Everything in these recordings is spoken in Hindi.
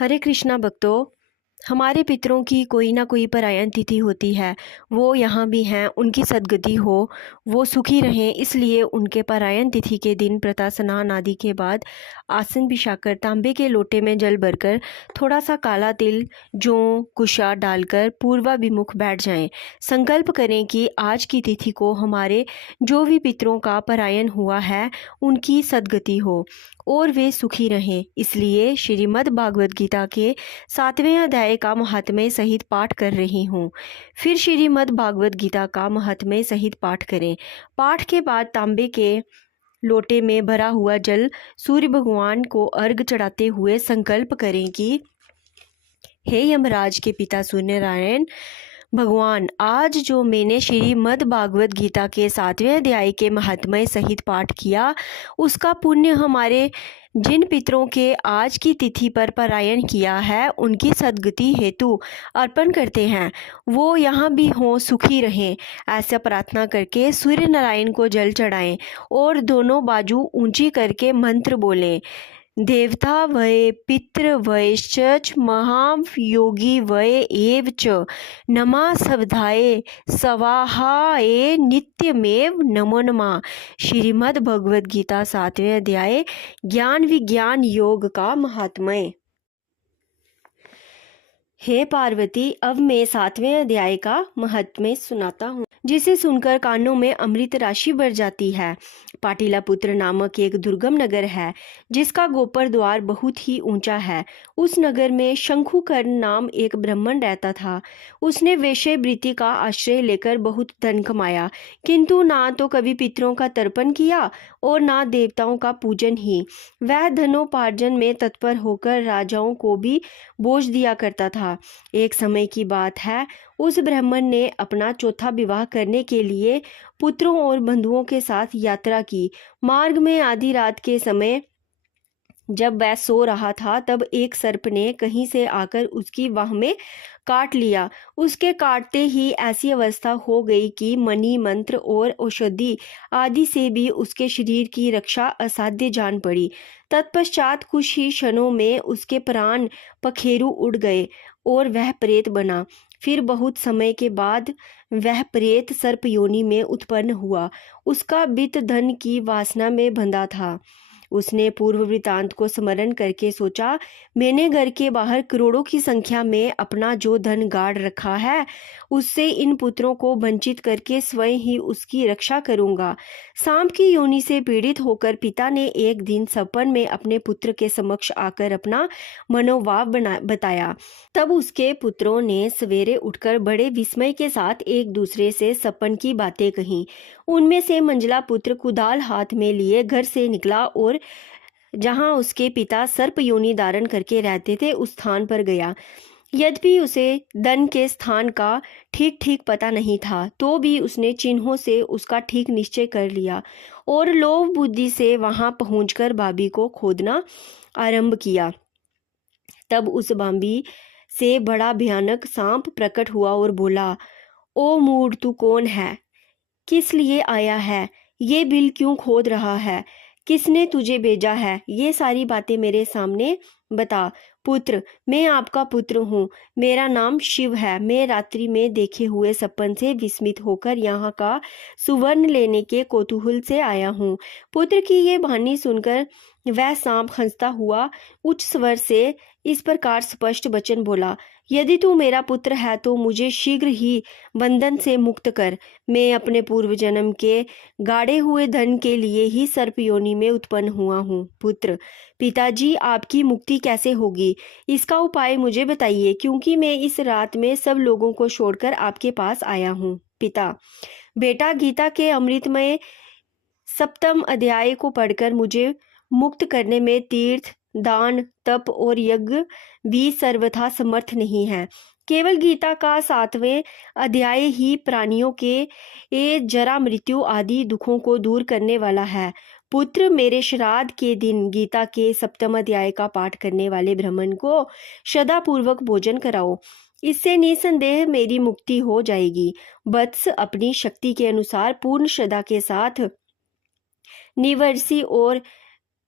हरे कृष्णा भक्तों, हमारे पितरों की कोई ना कोई परायण तिथि होती है। वो यहाँ भी हैं, उनकी सद्गति हो, वो सुखी रहें, इसलिए उनके परायण तिथि के दिन प्रातः स्नान आदि के बाद आसन बिछाकर तांबे के लोटे में जल भरकर थोड़ा सा काला तिल, जौ, कुशा डालकर पूर्वाभिमुख बैठ जाएं। संकल्प करें कि आज की तिथि को हमारे जो भी पितरों का परायण हुआ है उनकी सद्गति हो और वे सुखी रहें। इसलिए श्रीमद् भागवत गीता के 7वें अध्याय का महात्म्य सहित पाठ कर रही हूँ। फिर श्रीमद् भागवत गीता का महात्म्य सहित पाठ करें। पाठ के बाद तांबे के लोटे में भरा हुआ जल सूर्य भगवान को अर्घ चढ़ाते हुए संकल्प करें कि हे यमराज के पिता सूर्यनारायण भगवान, आज जो मैंने श्रीमद् भागवत गीता के 7वें अध्याय के महात्म्य सहित पाठ किया, उसका पुण्य हमारे जिन पितरों के आज की तिथि पर परायण किया है उनकी सद्गति हेतु अर्पण करते हैं। वो यहाँ भी हों, सुखी रहें, ऐसा प्रार्थना करके सूर्य नारायण को जल चढ़ाएं और दोनों बाजू ऊंची करके मंत्र बोलें। देवता वै पितृ वैश्च महायोगी वै एव च नमः सवधाये स्वाहाये नित्यमेव नमो नमः। श्रीमद् भगवद गीता 7वें अध्याय ज्ञान विज्ञान योग का महात्म्य। हे पार्वती, अब मैं 7वें अध्याय का महात्म्य सुनाता हूँ, जिसे सुनकर कानों में अमृत राशि भर जाती है। पाटिलापुत्र नामक एक दुर्गम नगर है, जिसका गोपर द्वार बहुत ही ऊंचा है। उस नगर में शंखुकर्ण नाम एक ब्राह्मण रहता था। उसने वेश्या वृत्ति का आश्रय लेकर बहुत धन कमाया, किंतु ना तो कभी पितरों का तर्पण किया और ना देवताओं का पूजन ही। वह धनोपार्जन में तत्पर होकर राजाओं को भी बोझ दिया करता था। एक समय की बात है, उस ब्राह्मण ने अपना चौथा विवाह करने के लिए पुत्रों और बंधुओं के साथ यात्रा की। मार्ग में आधी रात के समय जब वह सो रहा था, तब एक सर्प ने कहीं से आकर उसकी बाह में काट लिया। उसके काटते ही ऐसी अवस्था हो गई कि मणि मंत्र और औषधि आदि से भी उसके शरीर की रक्षा असाध्य जान पड़ी। तत्पश्चात कुछ ही क्षणों में उसके प्राण पखेरु उड़ गए और वह प्रेत बना। फिर बहुत समय के बाद वह प्रेत सर्प योनि में उत्पन्न हुआ। उसका वित्त धन की वासना में बंधा था। उसने पूर्व वृतांत को स्मरण करके सोचा, मैंने घर के बाहर करोड़ों की संख्या में अपना जो धन गाड़ रखा है, उससे इन पुत्रों को वंचित करके स्वयं ही उसकी रक्षा करूंगा। सांप की योनि से पीड़ित होकर पिता ने एक दिन सपन में अपने पुत्र के समक्ष आकर अपना मनोभाव बताया। तब उसके पुत्रों ने सवेरे उठकर बड़े विस्मय के साथ एक दूसरे से सपन की बातें कहीं। उनमें से मंझला पुत्र कुदाल हाथ में लिए घर से निकला और जहां उसके पिता सर्प योनि धारण करके रहते थे उस स्थान पर गया। यद्यपि उसे धन के स्थान का ठीक ठीक पता नहीं था, तो भी उसने चिन्हों से उसका ठीक निश्चय कर लिया और लोभ बुद्धि से वहां पहुंचकर भाभी को खोदना आरंभ किया। तब उस भाभी से बड़ा भयानक सांप प्रकट हुआ और बोला, ओ मूढ़, तू कौन है? किस लिए आया है? ये बिल क्यों खोद रहा है? किसने तुझे भेजा है? ये सारी बातें मेरे सामने बता। पुत्र, मैं आपका पुत्र हूँ, मेरा नाम शिव है। मैं रात्रि में देखे हुए सपन से विस्मित होकर यहाँ का सुवर्ण लेने के कौतूहल से आया हूँ। पुत्र की ये वाणी सुनकर वह सांप हंसता हुआ उच्च स्वर से इस प्रकार स्पष्ट वचन बोला, यदि तू मेरा पुत्र है तो मुझे शीघ्र ही बंधन से मुक्त कर। मैं अपने पूर्व जन्म के गाड़े हुए धन के लिए ही सर्प योनि में उत्पन्न हुआ हूँ। पुत्र, पिताजी, आपकी मुक्ति कैसे होगी, इसका उपाय मुझे बताइए, क्योंकि मैं इस रात में सब लोगों को छोड़कर आपके पास आया हूँ। पिता, बेटा, गीता के अमृतमय 7वें अध्याय को पढ़कर मुझे मुक्त करने में तीर्थ, दान, तप और यज्ञ भी सर्वथा समर्थ नहीं है। केवल गीता का 7वें अध्याय ही प्राणियों के जरा, मृत्यु आदि दुखों को दूर करने वाला है। पुत्र, मेरे श्राद्ध के दिन गीता के 7वें अध्याय का पाठ करने वाले ब्राह्मण को श्रद्धापूर्वक भोजन कराओ। इससे निसंदेह मेरी मुक्ति हो जाएगी। वत्स, अपनी शक्ति के अनुसार पूर्ण श्रद्धा के साथ निवर्षि और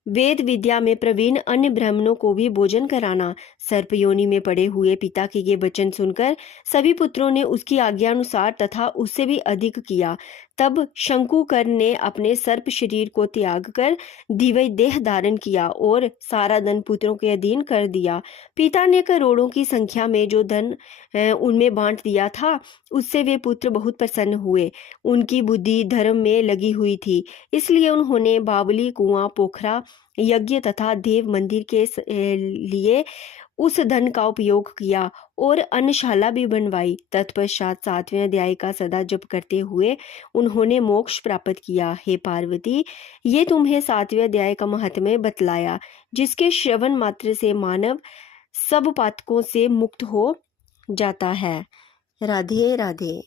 वेद विद्या में प्रवीण अन्य ब्राह्मणों को भी भोजन कराना। सर्प योनि में पड़े हुए पिता के ये वचन सुनकर सभी पुत्रों ने उसकी आज्ञा अनुसार तथा उससे भी अधिक किया। तब शंकुकर्ण ने अपने सर्प शरीर को त्याग कर दिव्य देह धारण किया और सारा धन पुत्रों के अधीन कर दिया। पिता ने करोड़ों की संख्या में जो धन उनमें बांट दिया था, उससे वे पुत्र बहुत प्रसन्न हुए। उनकी बुद्धि धर्म में लगी हुई थी, इसलिए उन्होंने बावली, कुआं, पोखरा, यज्ञ तथा देव मंदिर के लिए उस धन का उपयोग किया और अन्नशाला भी बनवाई। तत्पश्चात 7वें अध्याय का सदा जप करते हुए उन्होंने मोक्ष प्राप्त किया। हे पार्वती, ये तुम्हें 7वें अध्याय का महत्व बतलाया, जिसके श्रवण मात्र से मानव सब पातकों से मुक्त हो जाता है। राधे राधे।